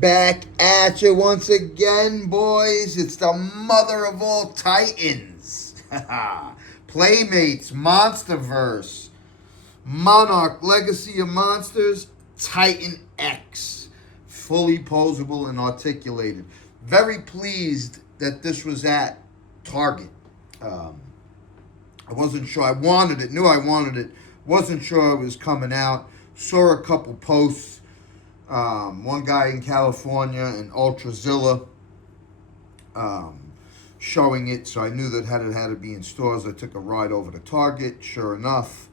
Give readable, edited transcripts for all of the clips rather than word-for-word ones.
Back at you once again, boys. It's the mother of all titans. Playmates, Monsterverse, Monarch, Legacy of Monsters, Titan X. Fully posable and articulated. Very pleased that this was at Target. Um, I wasn't sure. I wanted it, knew I wanted it. Wasn't sure it was coming out. Saw a couple posts. One guy in California, in Ultrazilla, um, showing it, so I knew that it had to be in stores. I took a ride over to Target. Sure enough,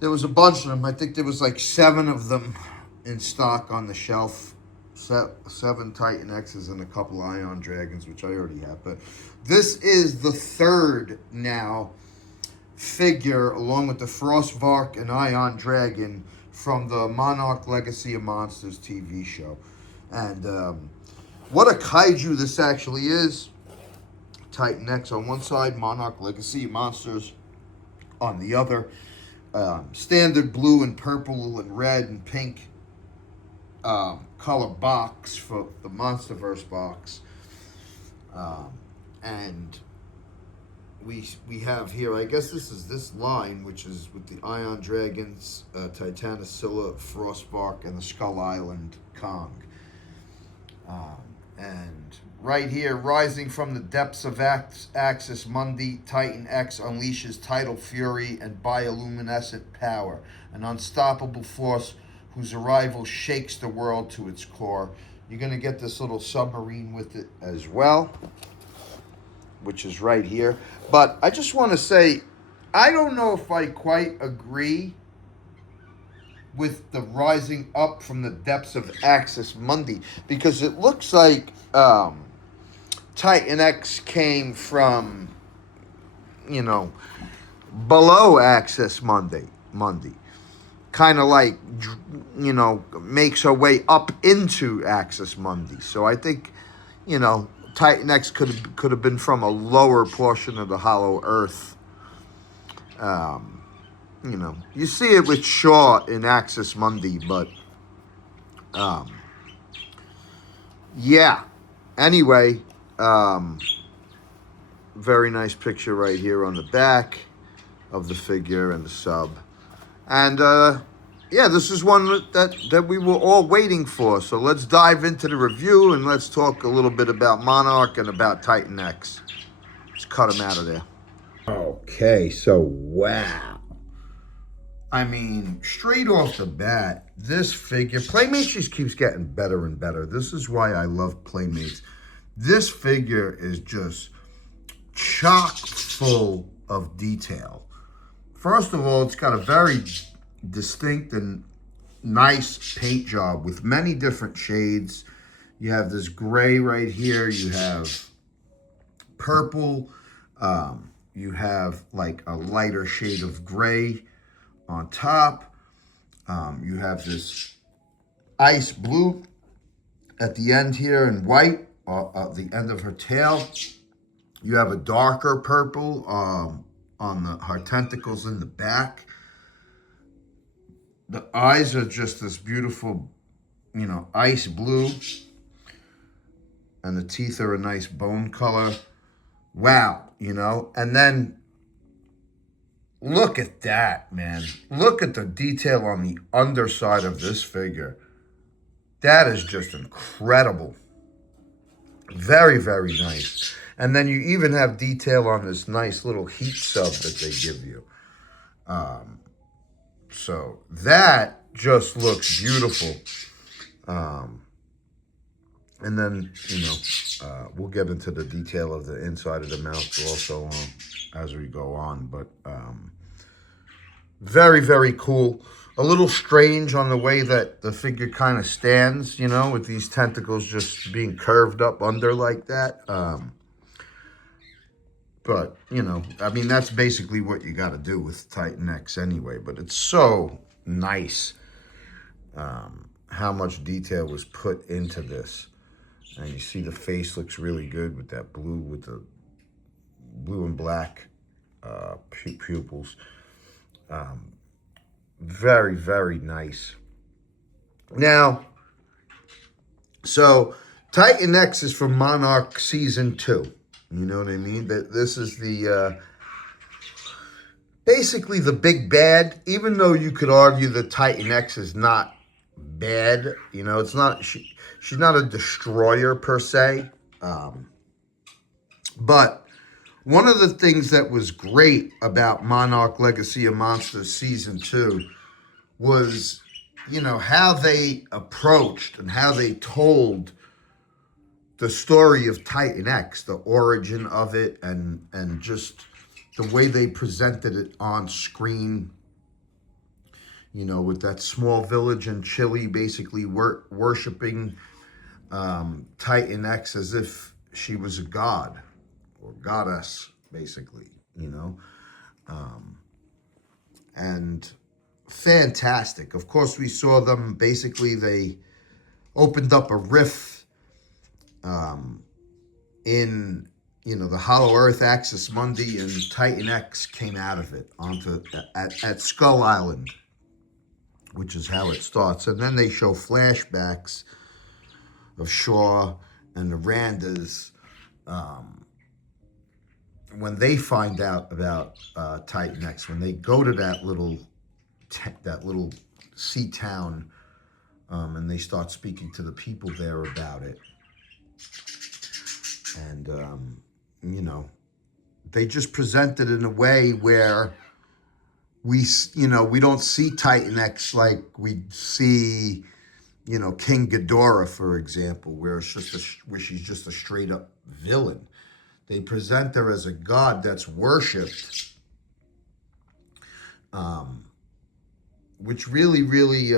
there was a bunch of them. I think there was like 7 of them in stock on the shelf. 7 Titan X's and a couple Ion Dragons, which I already have. But this is the third now figure, along with the Frostvark and Ion Dragon, from the Monarch Legacy of Monsters TV show. And what a kaiju this actually is. Titan X on one side, Monarch Legacy of Monsters on the other. Standard blue and purple and red and pink color box for the Monsterverse box. And we have here, I guess this is this line, which is with the Ion Dragons, Titanicilla, Frostbark, and the Skull Island Kong. And right here, rising from the depths of Axis Mundi, Titan X unleashes tidal fury and bioluminescent power, an unstoppable force whose arrival shakes the world to its core. You're going to get this little submarine with it as well, which is right here. But I just want to say, I don't know if I quite agree with the rising up from the depths of Axis Mundi, because it looks like Titan X came from, below Axis Mundi. Kind of like, makes her way up into Axis Mundi. So I think, Titan X could have been from a lower portion of the Hollow Earth. You see it with Shaw in Axis Mundi, but yeah. Anyway, very nice picture right here on the back of the figure and the sub. And this is one that we were all waiting for. So let's dive into the review and let's talk a little bit about Monarch and about Titan X. Let's cut them out of there. Okay, so wow. I mean, straight off the bat, this figure, Playmates just keeps getting better and better. This is why I love Playmates. This figure is just chock full of detail. First of all, it's got a very distinct and nice paint job with many different shades. You have this gray right here. You have purple. You have like a lighter shade of gray on top. You have this ice blue at the end here and white at the end of her tail. You have a darker purple on her tentacles in the back. The eyes are just this beautiful, ice blue. And the teeth are a nice bone color. Wow, And then look at that, man. Look at the detail on the underside of this figure. That is just incredible. Very, very nice. And then you even have detail on this nice little heat sub that they give you. So that just looks beautiful. And then, we'll get into the detail of the inside of the mouth also as we go on. But very, very cool. A little strange on the way that the figure kind of stands, with these tentacles just being curved up under like that. But, that's basically what you got to do with Titan X anyway. But it's so nice how much detail was put into this. And you see the face looks really good with that blue, with the blue and black pupils. Very, very nice. Now, So Titan X is from Monarch Season 2. You know what I mean? This is the basically the big bad, even though you could argue that Titan X is not bad. You know, it's not, she's not a destroyer per se. But one of the things that was great about Monarch Legacy of Monsters Season 2 was, you know, how they approached and how they told the story of Titan X, the origin of it, and just the way they presented it on screen, you know, with that small village in Chile basically worshiping Titan X as if she was a god or goddess, basically, you know. And fantastic. Of course, we saw them, basically, they opened up a rift in, you know, the Hollow Earth Axis Mundi, and Titan X came out of it onto at Skull Island, which is how it starts. And then they show flashbacks of Shaw and the Randas when they find out about Titan X, when they go to that little sea town, and they start speaking to the people there about it. And, you know, they just present it in a way where we don't see Titan X like we see, you know, King Ghidorah, for example, where she's just a straight up villain. They present her as a god that's worshipped, which really, really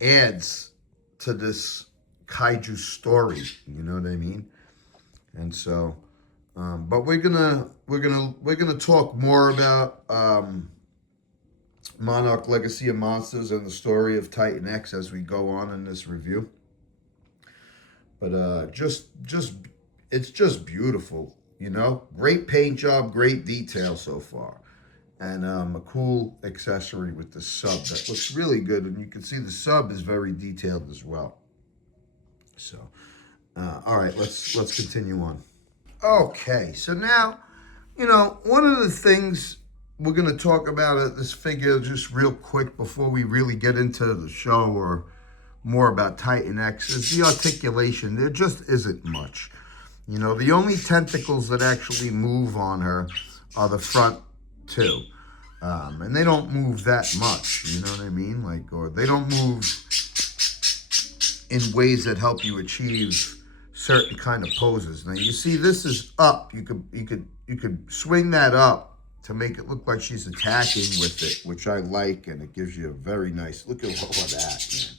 adds to this kaiju story. You know what I mean? And so, but we're gonna talk more about Monarch Legacy of Monsters and the story of Titan X as we go on in this review. But it's just beautiful, you know? Great paint job, great detail so far. And a cool accessory with the sub that looks really good. And you can see the sub is very detailed as well. So, all right, let's continue on. Okay, so now, you know, one of the things we're going to talk about at this figure just real quick before we really get into the show or more about Titan X is the articulation. There just isn't much. You know, the only tentacles that actually move on her are the front two. And they don't move that much, you know what I mean? Like, or they don't move in ways that help you achieve certain kind of poses. Now you see this is up. You could swing that up to make it look like she's attacking with it, which I like, and it gives you a very nice look at all of that, man.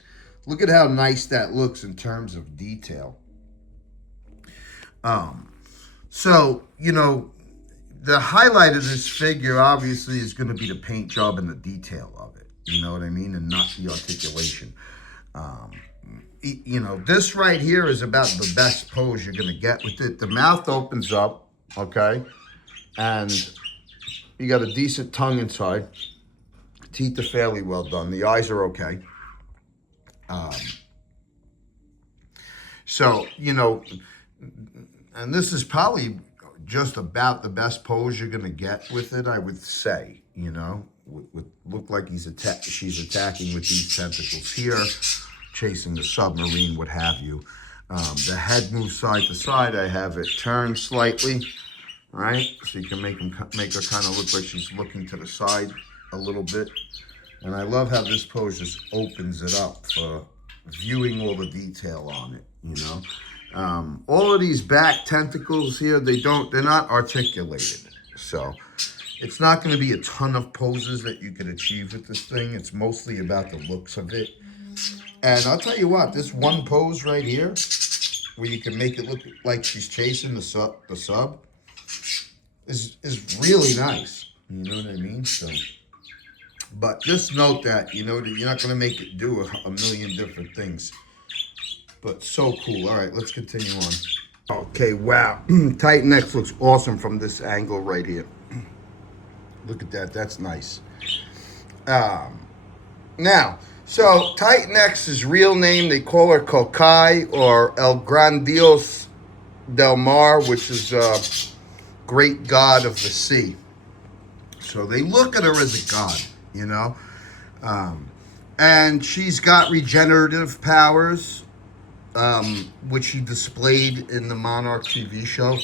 Look at how nice that looks in terms of detail. So, you know, the highlight of this figure obviously is going to be the paint job and the detail of it. You know what I mean? And not the articulation. You know, this right here is about the best pose you're going to get with it. The mouth opens up, okay? And you got a decent tongue inside. Teeth are fairly well done. The eyes are okay. So, you know, and this is probably just about the best pose you're going to get with it, I would say, you know. With look like she's attacking with these tentacles here, chasing the submarine, what have you. The head moves side to side. I have it turned slightly, all right? So you can make her kind of look like she's looking to the side a little bit. And I love how this pose just opens it up for viewing all the detail on it, you know? All of these back tentacles here, they're not articulated. So it's not going to be a ton of poses that you can achieve with this thing. It's mostly about the looks of it. And I'll tell you what, this one pose right here, where you can make it look like she's chasing the sub, is really nice. You know what I mean? So, but just note that, you know, that you're not going to make it do a million different things. But so cool. All right, let's continue on. Okay, wow. Titan X looks awesome from this angle right here. Look at that. That's nice. Now, So Titan X's real name, they call her Kokai or El Grandios del Mar, which is a great god of the sea. So they look at her as a god, you know. Um, and she's got regenerative powers, which she displayed in the Monarch TV show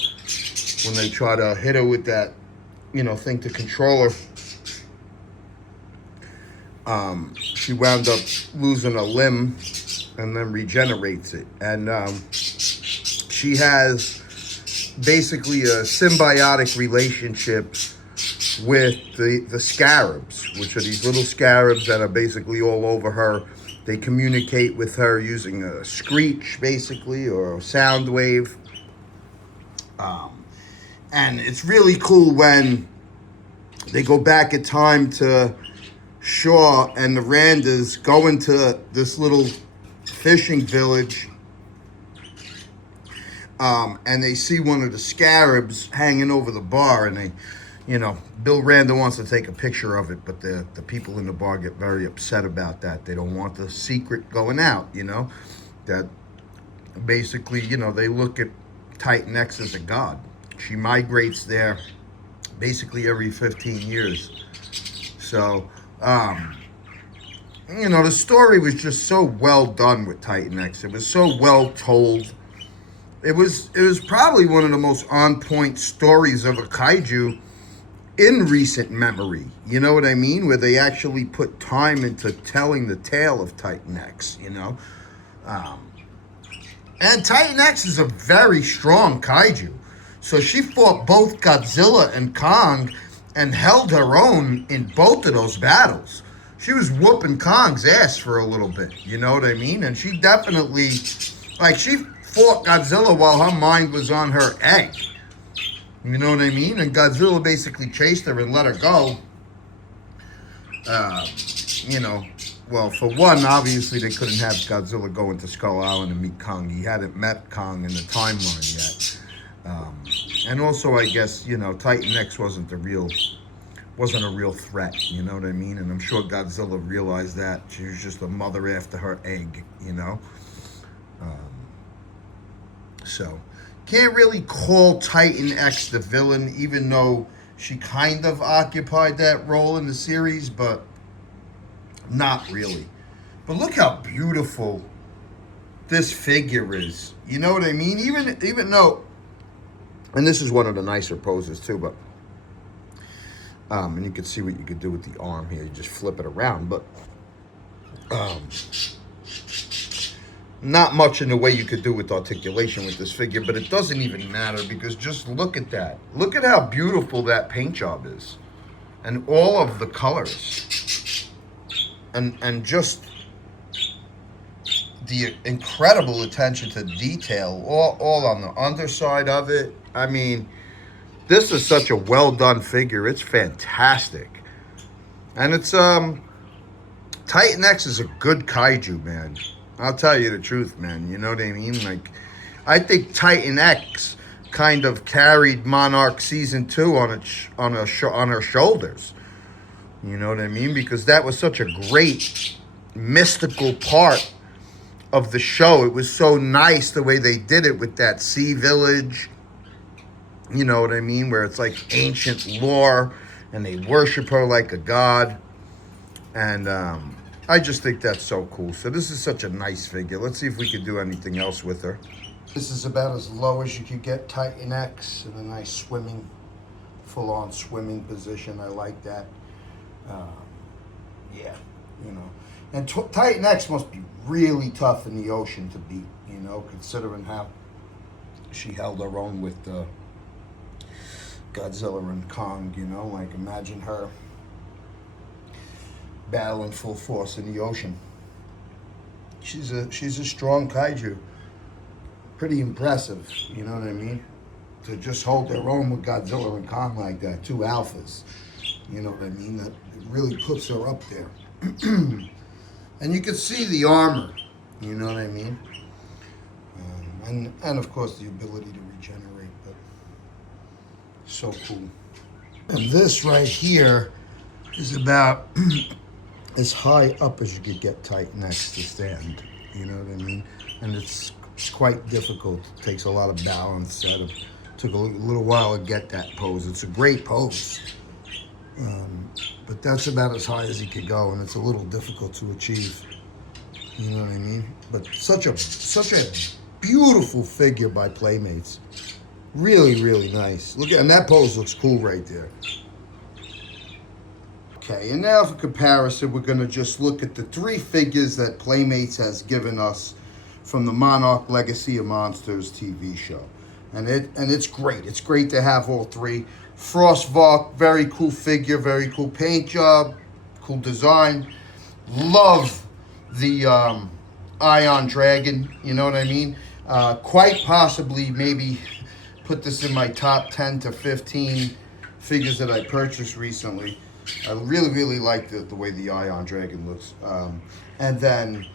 when they try to hit her with that, thing to control her. She wound up losing a limb and then regenerates it. And she has basically a symbiotic relationship with the scarabs, which are these little scarabs that are basically all over her. They communicate with her using a screech, basically, or a sound wave. And it's really cool when they go back in time to Shaw and the Randas go into this little fishing village, and they see one of the scarabs hanging over the bar, and Bill Randa wants to take a picture of it, but the people in the bar get very upset about that. They don't want the secret going out, that basically, they look at Titan X as a god. She migrates there basically every 15 years. So, the story was just so well done with Titan X. It was so well told. It was probably one of the most on-point stories of a kaiju in recent memory. You know what I mean? Where they actually put time into telling the tale of Titan X, And Titan X is a very strong kaiju. So she fought both Godzilla and Kong and held her own in both of those battles. She was whooping Kong's ass for a little bit, you know what I mean? And she definitely, she fought Godzilla while her mind was on her egg. You know what I mean? And Godzilla basically chased her and let her go. Well, for one, obviously they couldn't have Godzilla go into Skull Island and meet Kong. He hadn't met Kong in the timeline yet. And also, I guess, Titan X wasn't a real threat, you know what I mean? And I'm sure Godzilla realized that. She was just a mother after her egg, So, can't really call Titan X the villain, even though she kind of occupied that role in the series, but not really. But look how beautiful this figure is. You know what I mean? Even though, and this is one of the nicer poses too, but and you can see what you could do with the arm here. You just flip it around, but not much in the way you could do with articulation with this figure, but it doesn't even matter because just look at that. Look at how beautiful that paint job is. And all of the colors. And just the incredible attention to detail, all on the underside of it. I mean, this is such a well done figure. It's fantastic. And it's Titan X is a good kaiju, man. I'll tell you the truth, man. You know what I mean? I think Titan X kind of carried Monarch season 2 on her shoulders. You know what I mean? Because that was such a great mystical part of the show. It was so nice the way they did it with that sea village. You know what I mean? Where it's like ancient lore and they worship her like a god. And I just think that's so cool. So this is such a nice figure. Let's see if we can do anything else with her. This is about as low as you could get Titan X in a nice swimming, full-on swimming position. I like that. Yeah, And Titan X must be really tough in the ocean to beat, considering how she held her own with Godzilla and Kong, imagine her battling full force in the ocean. She's a strong kaiju. Pretty impressive, you know what I mean? To just hold their own with Godzilla and Kong like that, two alphas. You know what I mean? That really puts her up there. And you can see the armor, you know what I mean? And of course the ability to regenerate, but so cool. And this right here is about as high up as you could get Titan X to stand. You know what I mean? And it's quite difficult. It takes a lot of balance. Took a little while to get that pose. It's a great pose. But that's about as high as he could go, and it's a little difficult to achieve. You know what I mean? But such a beautiful figure by Playmates. Really, really nice. Look at, and that pose looks cool right there. Okay, and now for comparison, we're gonna just look at the 3 figures that Playmates has given us from the Monarch Legacy of Monsters TV show. And it's great. It's great to have all 3. Frostvark, very cool figure, very cool paint job, cool design. Love the Ion Dragon, you know what I mean? Quite possibly maybe put this in my top 10 to 15 figures that I purchased recently. I really, really like the way the Ion Dragon looks. And then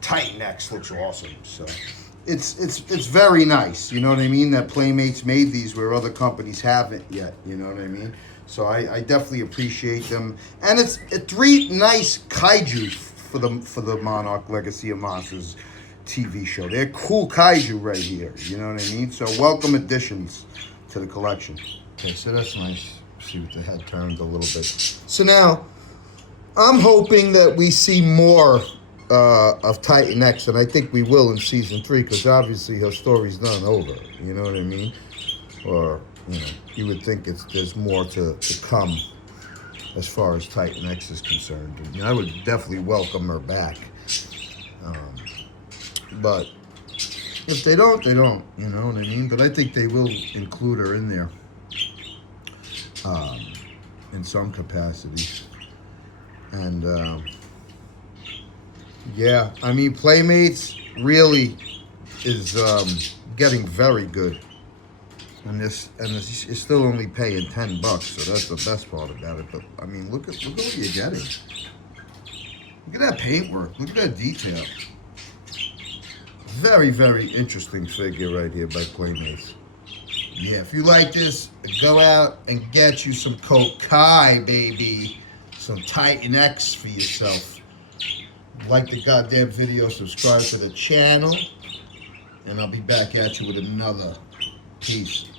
Titan X looks awesome. So it's very nice, you know what I mean, that Playmates made these where other companies haven't yet, you know what I mean? So I definitely appreciate them. And it's 3 nice kaiju for the Monarch Legacy of Monsters TV show. They're cool kaiju right here, you know what I mean? So welcome additions to the collection. Okay, so that's nice. See what the head turns a little bit. So now, I'm hoping that we see more of Titan X, and I think we will in season 3, because obviously her story's not over. You know what I mean? Or you would think there's more to come as far as Titan X is concerned. And I would definitely welcome her back. But if they don't, they don't. You know what I mean? But I think they will include her in there. In some capacity. And yeah, I mean, Playmates really is getting very good. And this you're still only paying $10, so that's the best part about it. But I mean, look at what you're getting. Look at that paintwork. Look at that detail. Very, very interesting figure right here by Playmates. Yeah, if you like this, go out and get you some Kokai, baby. Some Titan X for yourself. Like the goddamn video, subscribe to the channel, and I'll be back at you with another piece.